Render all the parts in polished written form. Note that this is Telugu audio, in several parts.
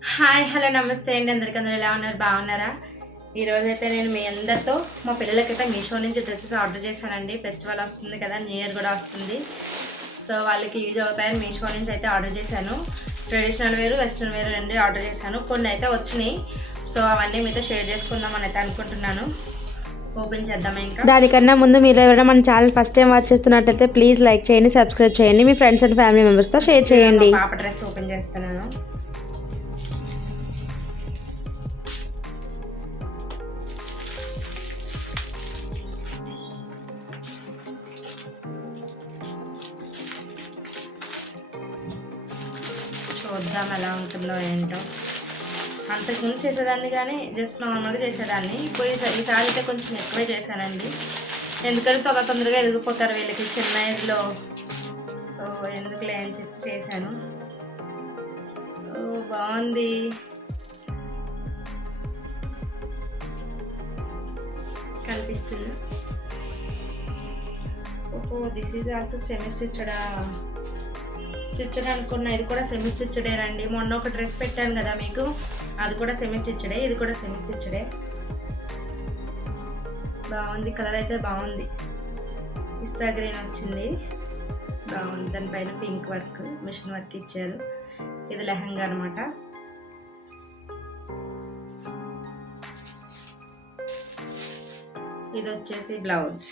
హాయ్ హలో నమస్తే అండి. అందరికీ అందరూ ఎలా ఉన్నారు? బాగున్నారా? ఈరోజైతే నేను మీ అందరితో మా పిల్లలకైతే మీషో నుంచి డ్రెస్సెస్ ఆర్డర్ చేశానండి. ఫెస్టివల్ వస్తుంది కదా, న్యూ ఇయర్ కూడా వస్తుంది. సో వాళ్ళకి యూజ్ అవుతాయని మీషో నుంచి అయితే ఆర్డర్ చేశాను. ట్రెడిషనల్ వేరు వెస్ట్రన్ వేరు రెండు ఆర్డర్ చేశాను. కొన్ని అయితే వచ్చినాయి. సో అవన్నీ మీతో షేర్ చేసుకుందామని అయితే అనుకుంటున్నాను. ఓపెన్ చేద్దామా? ఇంకా దానికన్నా ముందు మీరు ఎవరైనా మన ఛానల్ ఫస్ట్ టైం వాచ్ చేస్తున్నట్టయితే ప్లీజ్ లైక్ చేయండి, సబ్స్క్రైబ్ చేయండి, మీ ఫ్రెండ్స్ అండ్ ఫ్యామిలీ మెంబర్స్తో షేర్ చేయండి. పాప డ్రెస్ ఓపెన్ చేస్తున్నాను. చూద్దాం ఎలా ఉంటుందో ఏంటో. అంతకుముందు చేసేదాన్ని కానీ జస్ట్ నార్మల్గా చేసేదాన్ని. ఇప్పుడు ఈసారి అయితే కొంచెం ఎక్కువే చేశానండి. ఎందుకంటే తొందరగా ఎదిగిపోతారు వీళ్ళకి చిన్న ఏజ్లో. సో ఎందుకులే అని చెప్పి చేశాను. బాగుంది. కనిపిస్తుంది. ఓహో, దిస్ ఈజ్ ఆల్సో సెమీ స్టిచ్డా. స్టిచ్డ్ అనుకున్నా, ఇది కూడా సెమీ స్టిచ్డేనండి. మొన్న ఒక డ్రెస్ పెట్టాను కదా మీకు, అది కూడా సెమీ స్టిచ్డే, ఇది కూడా సెమీ స్టిచ్డే. బాగుంది, కలర్ అయితే బాగుంది. పిస్తా గ్రీన్ వచ్చింది, బాగుంది. దానిపైన పింక్ వర్క్, మిషన్ వర్క్ ఇచ్చారు. ఇది లెహంగా అనమాట. ఇది వచ్చేసి బ్లౌజ్.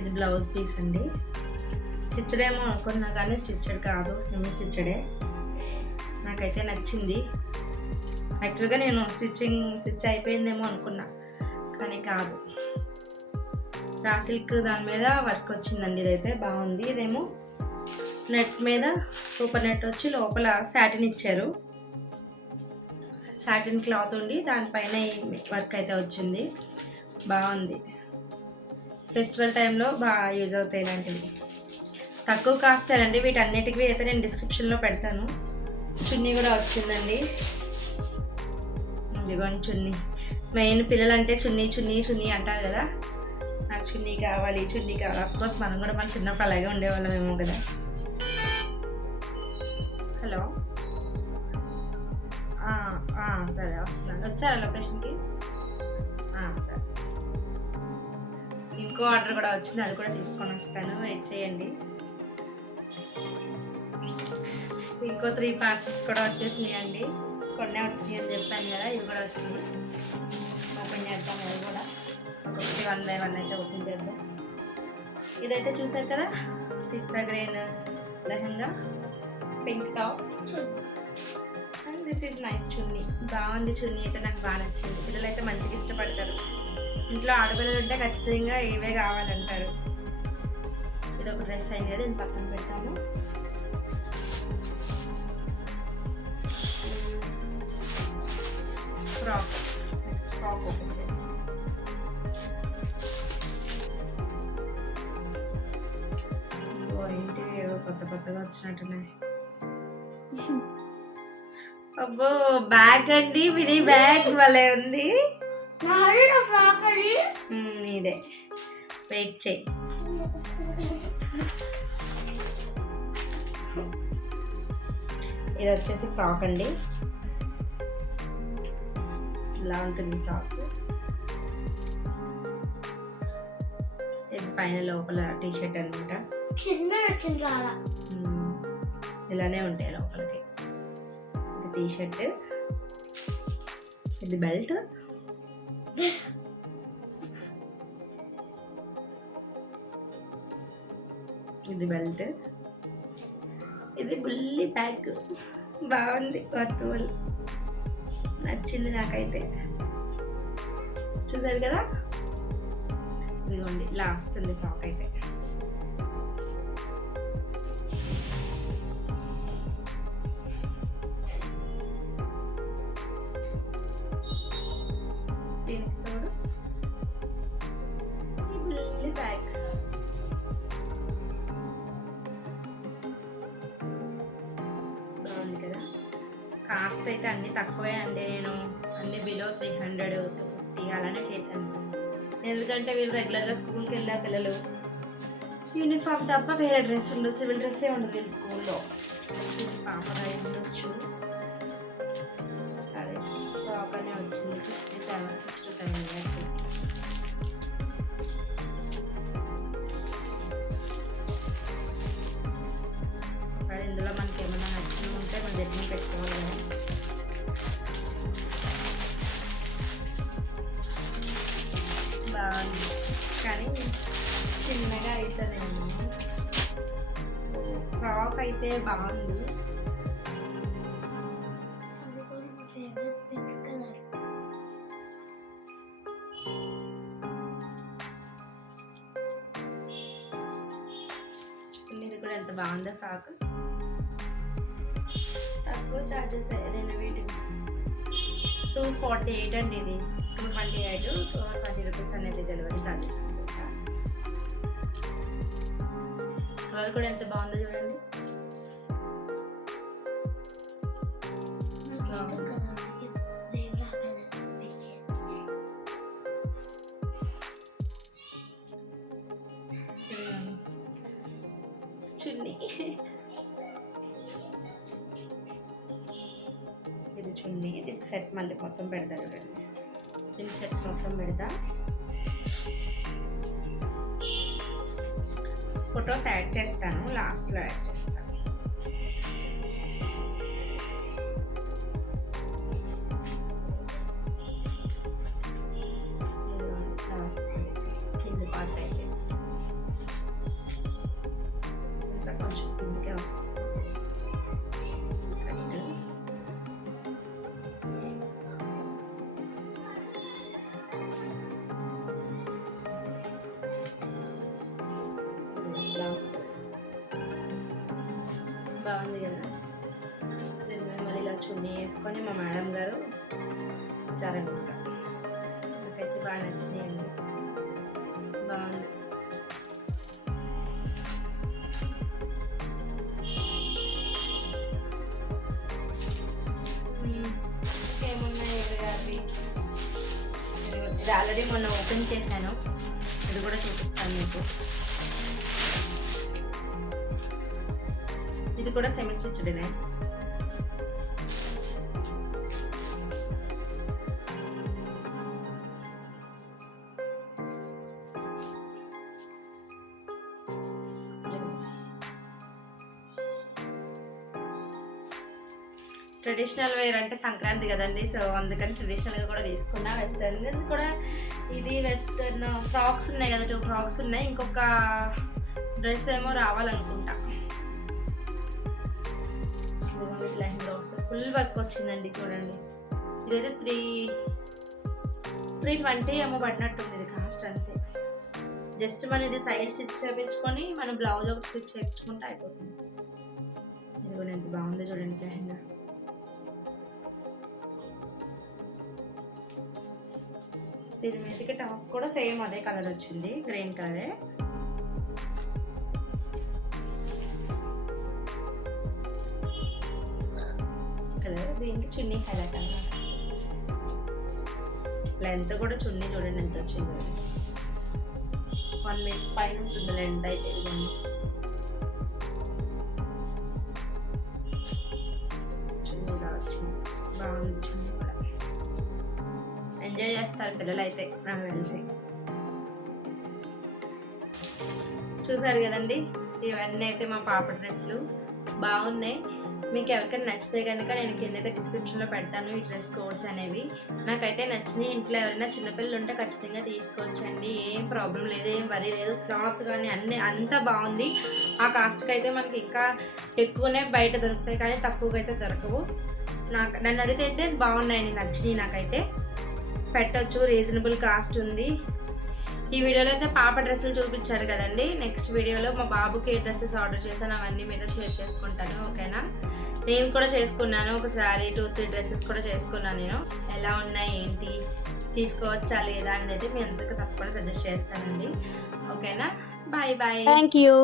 ఇది బ్లౌజ్ పీస్ అండి. స్టిచ్డ్ ఏమో అనుకున్నా కానీ స్టిచ్డ్ కాదు, సెమీ స్టిచ్డే. నాకైతే నచ్చింది. యాక్చువల్గా నేను స్టిచ్ అయిపోయిందేమో అనుకున్నా కానీ కాదు. రా సిల్క్ దాని మీద వర్క్ వచ్చిందండి. ఇదైతే బాగుంది. ఇదేమో నెట్ మీద సూపర్ నెట్ వచ్చి లోపల సాటిన్ ఇచ్చారు. సాటిన్ క్లాత్ ఉండి దానిపైన వర్క్ అయితే వచ్చింది. బాగుంది. ఫెస్టివల్ టైంలో బాగా యూజ్ అవుతాయి ఇలాంటివి. తక్కువ కాస్ట్ అండి వీటన్నిటికీ అయితే నేను డిస్క్రిప్షన్లో పెడతాను. చున్నీ కూడా వచ్చిందండి. ఇదిగోండి చున్నీ. మెయిన్ పిల్లలంటే చున్నీ చున్నీ చున్నీ అంటారు కదా, నాకు చున్నీ కావాలి చున్నీ కావాలి. అఫ్కోర్స్ మనం కూడా మన చిన్నప్పుడు అలాగే ఉండేవాళ్ళమేమో కదా. హలో, సరే వస్తున్నాను. వచ్చారా లొకేషన్కి? సరే. ఇంకో ఆర్డర్ కూడా వచ్చింది, అది కూడా తీసుకొని వస్తాను. వెయిట్ చేయండి. ఇంకో 3 పార్సల్స్ కూడా వచ్చేసినాయి అండి. కొన్ని వచ్చినాయి అని చెప్పాను కదా, ఇవి కూడా వచ్చినాయి. ఓపెన్ చేద్దాం. ఇవి కూడా ఒకటి 1 by 1 అయితే ఓపెన్ చేద్దాం. ఇదైతే చూసారు కదా, పిస్తా green lehenga, pink top and this is nice chunni. బాగుంది. చున్నీ అయితే నాకు బాగా నచ్చింది. పిల్లలు అయితే మంచిగా ఇష్టపడతారు. ఇంట్లో ఆడపిల్లలు ఉంటే ఖచ్చితంగా ఇవే కావాలంటారు. ఇది ఒక డ్రెస్ అయింది కదా, ఇది పక్కన పెట్టాము. ఫ్రాక్. నెక్స్ట్ ఫ్రాక్ ఓపెన్ చేద్దాం. ఏంటి కొత్తగా వచ్చినట్టున్నాయి. అబ్బో, బ్యాగ్ అండి. మినీ బ్యాగ్ భలే ఉంది. ఇదే వెయిట్ చేయి. ఇది వచ్చేసి ఫ్రాక్ అండి. ఇలా ఉంటుంది ఫ్రాక్. ఇది పైన లోపల టీ షర్ట్ అనమాట. ఇలానే ఉంటాయి లోపలికి. ఇది టీ షర్ట్, ఇది బెల్ట్, ఇది బెల్ట్, ఇది బుల్లి బ్యాగ్. బాగుంది. వర్తువల్ నచ్చింది నాకైతే. చూసారు కదా, ఇదిగోండి ఇలా వస్తుంది ఫ్రాక్ అయితే. దీనికి తోడు ఈ బుల్లి బ్యాగ్. బాగుంది కదా. కాస్ట్ అయితే అన్నీ తక్కువే అండి. నేను అన్ని బిలో 300 250 అలానే చేశాను. ఎందుకంటే వీళ్ళు రెగ్యులర్గా స్కూల్కి వెళ్ళే పిల్లలు, యూనిఫామ్ తప్ప వేరే డ్రెస్ ఉండదు, సివిల్ డ్రెస్సే ఉండదు వీళ్ళు స్కూల్లో. పాపగా ఉండొచ్చు. అదే ఫ్రాక్ అనే వచ్చింది 6 to 7 ఇయర్స్. ఇందులో మనకి ఏమైనా నచ్చినవి ఉంటే మన దగ్గర పెట్టుకోవాలి. బాగుంది కానీ చిన్నగా అవుతుందేమో. ఫ్రాక్ అయితే బాగుంది. ఇది కూడా ఎంత బాగుందో ఫ్రాక్. తక్కువ చార్జెస్ రెనోవేటింగ్ 248 అండి. ఇది 228 220 రూపీస్ అనేది డెలివరీ చార్జెస్ అనుకుంటా. కలర్ కూడా ఎంత బాగుందో చూడండి. చున్నీ, ఇది చున్నీ, ఇది సెట్ మళ్ళీ మొత్తం పెడతా చూడండి. దీని సెట్ మొత్తం పెడతా. ఫొటోస్ యాడ్ చేస్తాను, లాస్ట్లో యాడ్ చేస్తాను. కింద పార్ట్ అయితే ఇంకా కొంచెం కిందకే వస్తుంది. బాగుంది కదా. దీని మీద మళ్ళీ ఇలా చున్నీ వేసుకొని మా మేడం గారు ఇస్తారనమాట. నాకైతే బాగా నచ్చినాయండి, బాగుంది. ఇంకేమున్నాయి అవి? ఇది ఆల్రెడీ మొన్న ఓపెన్ చేశాను, ఇది కూడా చూపిస్తాను మీకు. ఇది కూడా సెమీ స్టిచ్డ్నే. ట్రెడిషనల్ వేర్ అంటే సంక్రాంతి కదండి, సో అందుకని ట్రెడిషనల్గా కూడా తీసుకున్నా. వెస్టర్న్ కూడా, ఇది వెస్టర్న్ ఫ్రాక్స్ ఉన్నాయి కదా, 2 ఫ్రాక్స్ ఉన్నాయి. ఇంకొక డ్రెస్ ఏమో రావాలనుకుంటా. లెహంగా వస్తుంది, ఫుల్ వర్క్ వచ్చిందండి చూడండి. ఇదైతే 320 ఏమో పడినట్టుంది ఇది కాస్ట్ అంతే. జస్ట్ మనం ఇది సైడ్ స్టిచ్ చేయించుకొని మనం బ్లౌజ్ ఒకటి స్టిచ్ చేయించుకుంటే అయిపోతుంది. ఇది కూడా ఎంత బాగుందో చూడండి లెహంగా. దీని మీదకి టాప్ కూడా సేమ్ అదే కలర్ వచ్చింది, గ్రీన్ కలరే. కలర్ దీనికి చున్నీ హైలైట్ అన్నమాట. లెంత్ కూడా చున్నీ చూడండి ఎంత వచ్చింది. 1 మీటర్ పైన ఉంటుంది లెంత్ అయితే. చున్నీ ఇలా వచ్చింది, బాగుంది. చున్నీ కూడా ఎంజాయ్ చేస్తారు పిల్లలు అయితే నాకు తెలిసి. చూసారు కదండి, ఇవన్నీ అయితే మా పాప డ్రెస్సులు బాగున్నాయి. మీకు ఎవరికైనా నచ్చితే కనుక నేను కిందైతే డిస్క్రిప్షన్లో పెడతాను ఈ డ్రెస్ కోడ్స్ అనేవి. నాకైతే నచ్చినాయి. ఇంట్లో ఎవరైనా చిన్నపిల్లలు ఉంటే ఖచ్చితంగా తీసుకోవచ్చండి, ఏం ప్రాబ్లం లేదు, ఏం వరీ లేదు. క్లాత్ కానీ అన్నీ అంతా బాగుంది. ఆ కాస్ట్కి అయితే మనకి ఇంకా ఎక్కువనే బయట దొరుకుతాయి కానీ తక్కువగా అయితే దొరకవు. నన్ను అడిగితే అయితే బాగున్నాయండి, నచ్చినాయి. నాకైతే పెట్టచ్చు, రీజనబుల్ కాస్ట్ ఉంది. ఈ వీడియోలో అయితే పాప డ్రెస్సులు చూపించారు కదండి. నెక్స్ట్ వీడియోలో మా బాబుకి ఏ డ్రెస్సెస్ ఆర్డర్ చేశాను అవన్నీ మీద షేర్ చేసుకుంటాను, ఓకేనా. నేను కూడా చేసుకున్నాను ఒకసారి 2-3 డ్రెస్సెస్ కూడా చేసుకున్నాను నేను. ఎలా ఉన్నాయి ఏంటి, తీసుకోవచ్చా లేదా అనేది మీ అందరికీ తప్పకుండా సజెస్ట్ చేస్తానండి, ఓకేనా. Bye bye. Thank you.